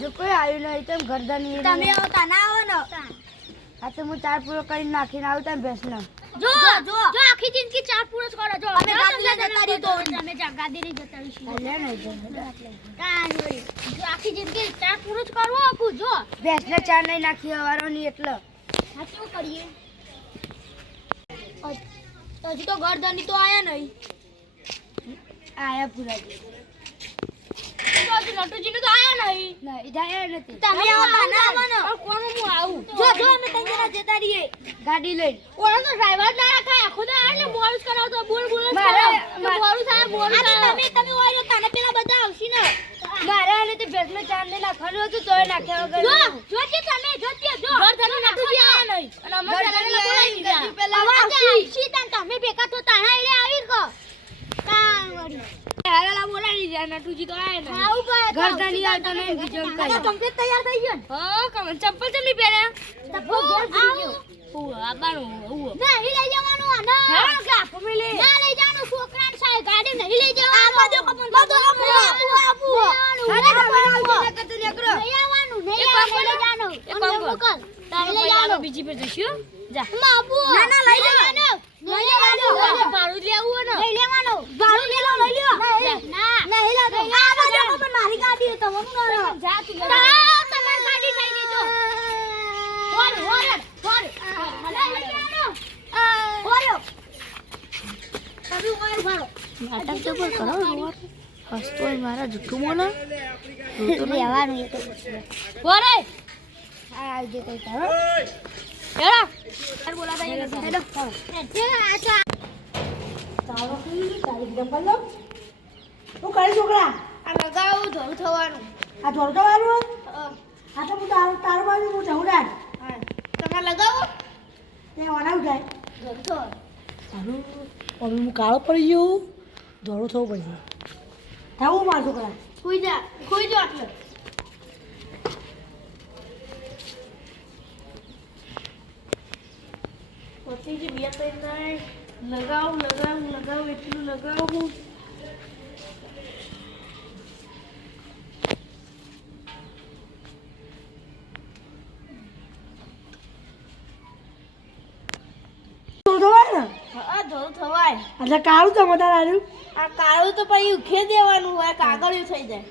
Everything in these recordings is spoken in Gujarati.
જો કોઈ આવ્યું નહીં તો ગરદન તમે આવતા ના આવો ને આ તો હું ચાર પૂરો કરીને નાખીને આવતા ભેંસને જો જો જો આખી જિંદગી ચાર પૂરો જ કરો જો અમે ગાદી જતા રહી તો અમે ગાદી રી જતા રહી લે ને જો આખી જિંદગી ચાર પૂરો જ કરવો આપું જો ભેંસને ચાર નહીં નાખી હવારોની એટલે હા શું કરીએ હજી તો ગરદની તો આયા નહીં આયા પૂરાજી નટુજી તો આયા નહીં નથી તમે આવતા ના આવવાનો કોણ હું આવું જો જો અમે તઈ જરા જતા રહીએ ગાડી લઈને ઓળો તો ડ્રાઈવર ના રાખાય આખો તો આને બોલ કરાવતો બોલ મારે બોલ થાય તમે ઓય તને પેલા બધા આવશી ને મારે આને તે ભેસનો ચાર ને નાખવાનું હતું તોય નાખ્યા વગર જો જો તમે જો ગરદનો નટુજી આયા નહીં અને અમે પેલા બોલાવી દીધા પેલા આવશી તને તમે ભેગા તો તાણા એડે આવી કો કાંવડી હાલા બોલાવી દીધા નટુજી તો આયા ને આવું ગરદની આવતો નહીં બીજો કઈ કમ્પ્લીટ તૈયાર થઈ ગયો હા કમ ચપ્પલ ચલી પહેર્યા ચપ્પલ ઘેર ભૂલી ગયો આબાનું નહીં લઈ જવાનું આના હા ગાપ મિલે ના લઈ જવાનું છોકરાને સાય ગાડી નહીં લઈ જવાનું આ બાજુ કમન બાજુ આપુ અરે આવજો ને કત લેકરો લઈ આવવાનું નહીં લઈ જવાનું અમને મોકલ તારે લઈ જવાનું બીજી પર જશું જા બાબુ ના લઈ જવાનું લઈ લેવાનું ભાડું લેવું ને લઈ લેવાનું ભાડું લઈ લો ના નહીં લાગે આ બાજુ કમન મારી ગાડી તો હું કરો જા તું તમારી ગાડી થઈ ગઈ જો બોલ નાટક તો પર કરો હસતો મારા જુઠ્ઠું બોલે તો લેવાનું એ તો બોલે આ આવજે કઈ તારો હેડા તાર બોલાતા હેડો આચા તારો કી તારી જંગલ લો તું કરી છોકરા આ લગાવ ધોળ થવાનું આ ધોળ થવાનું આ તો હું તારો બાજુ હું જઉડા હા તમે લગાવો તે ઓના ઉઠાય ધોળ તો સારું હવે હું કાળો પડી ગયો ધોળું થવું પડશે થવું માર છોકરા ખોઈ જો આટલે પછી જે બે ત્રણ લગાવું એટલું લગાવું એટલે કાળું તો મદાર આવ્યું આ કાળું તો પછી ઉખે દેવાનું હોય કાગળિયું થઈ જાય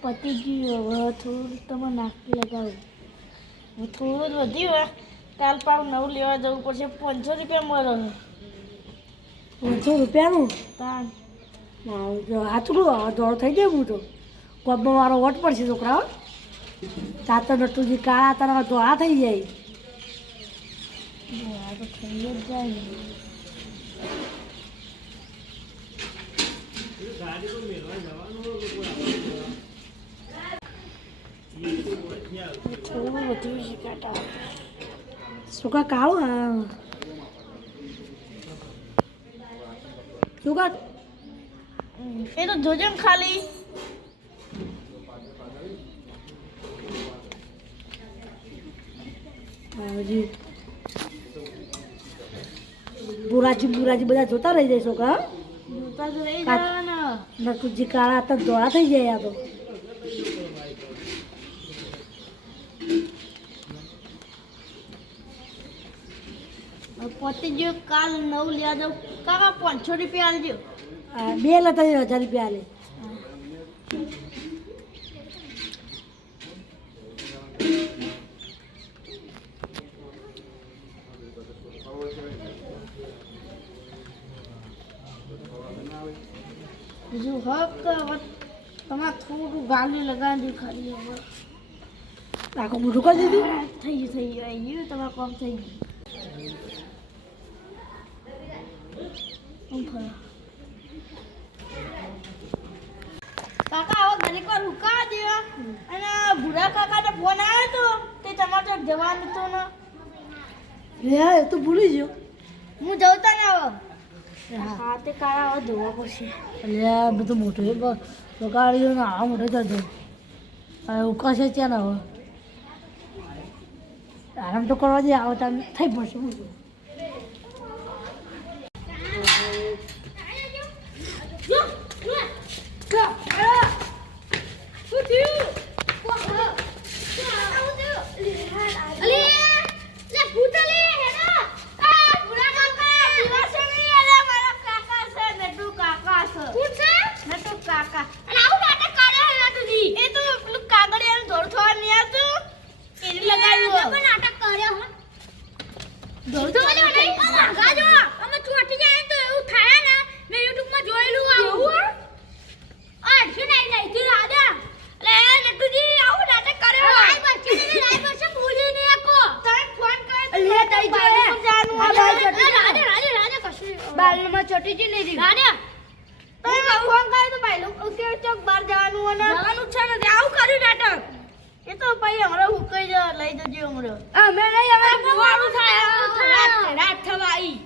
પતી ગયું હવે થોડું તમે નાખી લગાવું થોડું જ વધ્યું હોય કાલ પાવ નવું લેવા જવું પડશે 500 રૂપિયા મળે 500 રૂપિયાનું તાન આટલું દોડ થઈ જાય હું તો પબમાં મારો વટ પડશે છોકરાઓ તાતો નટુજી કાળા તારા ધોળા થઈ જાય તો થઈ જ જાય થોડું વધુ શીખાતા સુકા કાળું હા સુકા એ તો જોજે ખાલી બુરાજી બધા જોતા રહી જાય છોકરા નટુજી કાળા તો ધોળા થઈ જાય આ તો પતી ગયો કાલ નવ લેવા જાવ કાકા 500 રૂપિયા આલજો બે લેતા 1000 રૂપિયા આલે બીજું હક તમારે થોડું ગાલી લગાવી ખાલી આખું મોઢું કરી દીધું થઈ ગયું તમારે કામ થઈ ગયું કાકા હવે ઘણી વાર રૂકા દેવા અને ભૂરા કાકાને ફોન આવ્યો તો તે તમારે તો જવાનું હતું ને લે એ તો ભૂલી ગયો હું જવતા ને હવે હા તે કાળા હવે ધોવા પડશે એટલે બધું મોટું તો ગાડીઓ ને આ મોટો જતો હવે ઉકાશે ત્યાં ને હવે આરામ તો કરવા દે આવો તાર થઈ પડશે હું ચોટી જ નહીં રાજા તમે ફોન કર્યો તો ભાઈ લોકો કે ચોક બહાર જવાનું અને જવાનું છે ને આવું કર્યું નાટક એ તો ભાઈ હમણાં હુકાઈ જ લઈ જજો હમણાં અમે નહીં હવે મોડું થાય રાત થવા આવી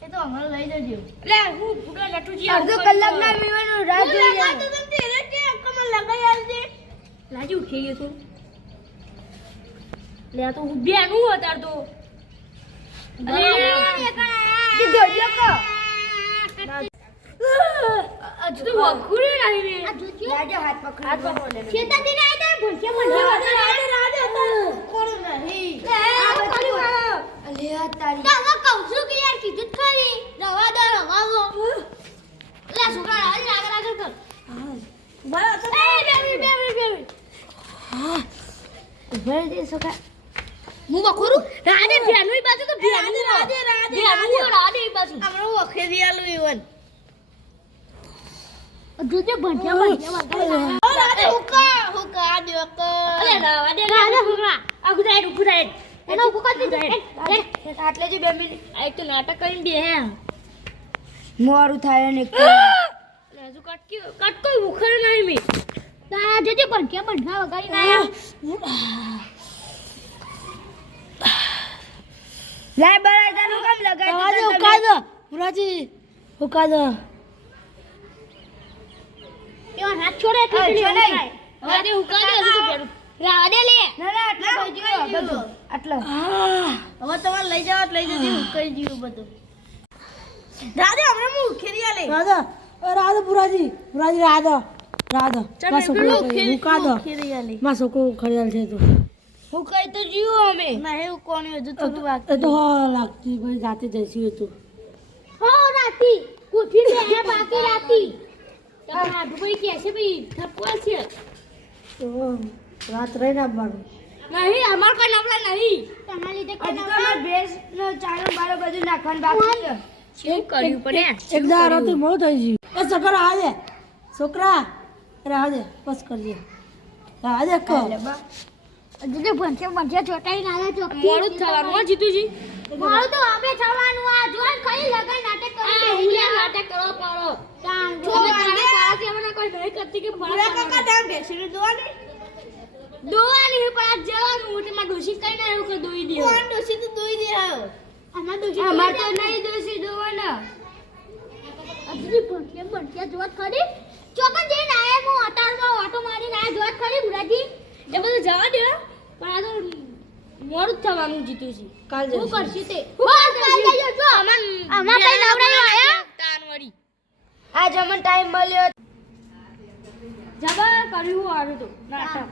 એ તો હમણાં લઈ જજો લે હું પૂરા લટુજી અડધો કલાક ના વીવાનું રાત જોઈ જાય તો તમે તેરે કે કમર લગાઈ આવજે લાજી ઉઠી ગયો છું લે તો હું બેનું હતા તો અરે કી દોડ્યો કો અજુ તો વખુરે નહીં રે આ જોજો લાજો હાથ પકડ ખેતા દિન આઈ દે ભણકે રાડે કોણ નહીં આ બધું અલે આ તારી તમે કહું છું કે યાર કીધું ખરી રવા દો રવાવો લે છોકરા આગળ કર બરાબર તો એ બે હા ઉભર દે છોકરા હું વખુરું રાડે ભેનુઈ બાજુ તો ભેનું રાડે બાજુ हमरो વખેરી આલું ઈવન જોજે ભણ્યા રાડે હુકા દે કો અલે રાડે હુકા આ ગુડાઈ એનો હુકા દે આટલે જે 2 મિનિટ આ એક તો નાટક કરીને દે હે મોરું થાય ને લે જો કટકો ઉખર નહીં મે તા જોજે ભણ્યા વગાડી આયા લાય બરાઈ તારું કામ લગાઈ ઉકાદો પુરાજી ઉકાદો યો હાથ છોડે એટલે નહીં રાડે ઉકાદો હજુ તો પેરું રાડે લે ના આટલો થઈ ગયો બધું આટલો હવે તમારે લઈ જવા લઈ જજો ઉકાઈ જીવ બધું રાડે હમણાં હું ખેરિયા લે રાડો પુરાજી રાડો બસ ઉકાદો ખેરિયા લે માં સોકો ખરિયાલ છે તો હું કઈ તો જીવો અમે નહીં હું કોણ હજુ તો તું વાત તો લાગતી ભાઈ જાતે જઈશું તું હો રાતી ઉઠી લે હે બાકી રાતી તમારા ભાઈ કે છે ભાઈ થપવા છે તો રાત રહી ના બારું નહીં અમાર કોઈ નવલા નહીં તમારા લીધે કોઈ નવલા બેસ નો ચારો બારો બધું નાખવાનું બાકી છે શું કર્યું પડે એક દારો તો બહુ થઈ ગયું એ છોકરા આજે છોકરા રાજે બસ કરજે રાજે કો અજે ભણશે ચોટાઈ ના આવે ચોકી મોડું થવાનું હો જીતુજી મોડું તો અમે થવાનું આ જોન કઈ લગાઈ નાટક કરી દે નાટક કરો પાડો તમે તારે કાળા કેમના કોઈ નહીં કરતી કે પૂરા કાકા ટાઈમ બેસીને દોવાની પણ આ જવાનું મોટીમાં ડોસી કઈ ના એવું કે દોઈ દે કોણ ડોસી તો દોઈ દે આવ અમાર ડોસી અમાર તો નહીં ડોસી દોવાના અજરી ભણશે જોત ખરી ચોકન જઈને આયા હું અટારમાં ઓટો મારીને આ જોત ખરી મુરાજી એ બધું જવા દે પણ આ તો મોડું થવાનું જીતું છે કાલ હું કરશી તે હું કરશી જો અમન કઈ નવરાયો આયા તાનવડી આજ અમન ટાઈમ મળ્યો જબર કર્યું આરું તો નાટક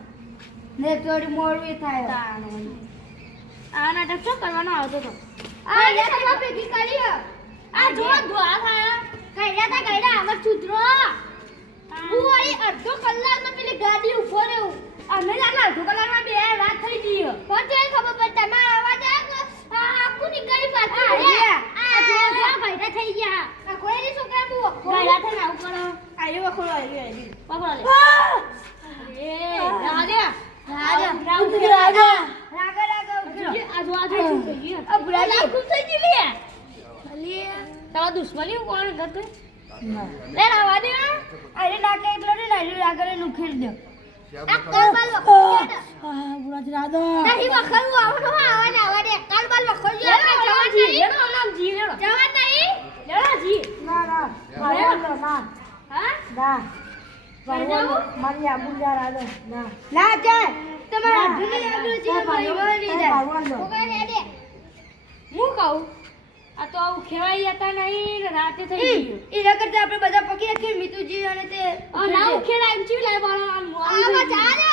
ને થોડી મોડું થાય તાનવડી આ નાટક શું કરવાનો આવતો તો આ નાટક ભેગી કરી આ જો ધોવા થાય કઈડા આવર છૂતરો હું વળી અડધો કલાકમાં પેલી ગાડી ઉભો રહ્યો અમે લાગા અડધો કલાકમાં બે વાત થઈ ગઈ પહોંચે ખબર પડ તમારા અવાજ આખું નીકળી પાછું આ જો ભાઈડા થઈ ગયા આ કોઈ ની છોકરા બુ ભાઈડા થઈને આવું કરો આયો વખોડો આયો પકડો લે એ રાજા શું થઈ ગયું આ બુરાજી ખૂબ થઈ ગઈ લે અલી તારા દુશ્મની કોણ કરતો લે રાવા દે અરે નાકે એટલો ને નાલી આગળ નુખેર દે આ કાલબાલ વખોડ બુરાજી રાદો નહીં વખડું આવડો આવા દે કાલબાલ વખોડ આપણે જવાન નહીં લેડો નામ જી લેડો જવાન નહીં લેડો જી ના હા ના મારી આબુ જા રાદો ના જાય તમારા હાથની આબરૂ છે ભાઈ વળી જાય હું કહું આ તો આવું ખેવાઈ જતા નહીં ને રાતે થઈ ગયું એના કરતા આપણે બધા પકી રાખીએ મિતુજી અને તે ના ઉખેડા એમ ચીવ લાય બાળો આમાં ચાલે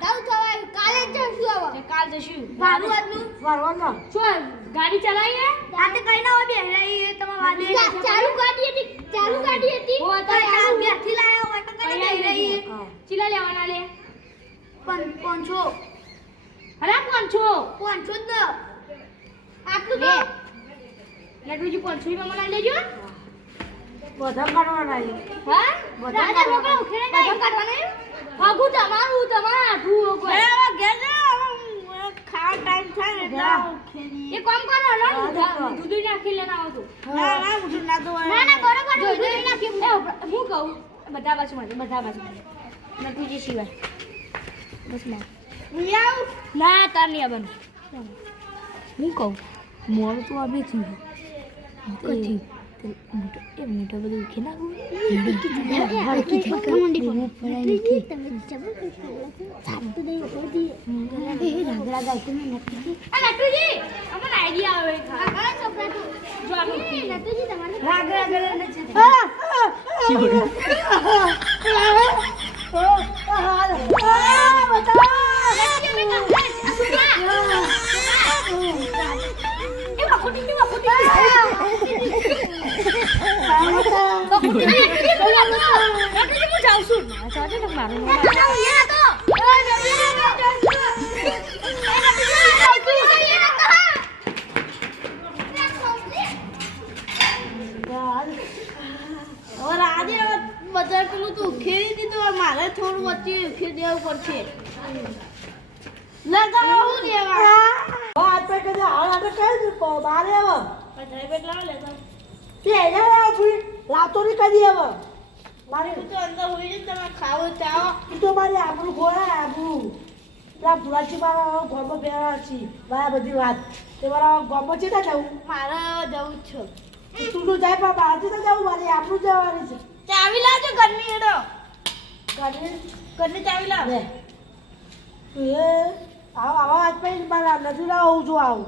ગાઉ થવાય કાલે જશું આવો કાલ જશું બાબુ આજનું વારવાનો શું ગાડી ચલાવીએ રાતે કઈ ના હોય બેહરાઈ તમાર વાદે ચાલુ ગાડી હતી ઓ તો ચાલુ બેઠી લાયો હોય તો કઈ બેહરાઈ ચીલા લેવાના લે 500 અરે 500 જ ન આટલું તો લડુજી 500 માં મને લેજો બધા કાઢવાના હા બધા કાઢવાના બધા કાઢવાના ભાગુ તમારું તમારા આઠું કોઈ હવે ઘેર જાવ ખાવા ટાઈમ થાય એટલે એ કામ કરો ને દૂધ નાખી લેના આવો તો ના દૂધ ના દો ના બરોબર દૂધ નાખી હું કહું બધા બાજુ લડુજી સિવાય બસ ના હું આવ ના તાર નહીં આવવાનું હું કહું મોર તો આબે થયું કથી એ મોટો બધું ઉખે નાખું હરકી મંડી પર પડાઈ નથી તમે જબર સાબુ દઈ ઓડી એ રાગડા ગાય કે નટુજી આ નટુજી અમને આઈડિયા આવે હા છોકરા તો જો આમ નટુજી તમારે રાગડા ગળે નથી મારે થોડું વચ્ચે ઉખેડી દેવું પડશે લગાવું દેવા આ તો કદે હાલ આપણે કઈ દીકો બારે આવ પથાઈ બેટ લાવ લેતો તે એના લાવી લાતો ની કદી આવ મારે તો અંદર હોઈ જ તમે ખાવો ચાવો તો મારે આપણું ખોરા આપણું લા પુરાચી મારા ગોબો બેરા છે બા બધી વાત તે મારા ગોબો છે તા જાવ મારે જવું છે તું તો જાય પા બાજુ તો જાવ મારે આપણું જવાની છે ચાવી લાવજો ઘરની હેડો ઘરની ચાવી લાવ એ આવ આવા આજ પે મારા નજર આવું જો આવું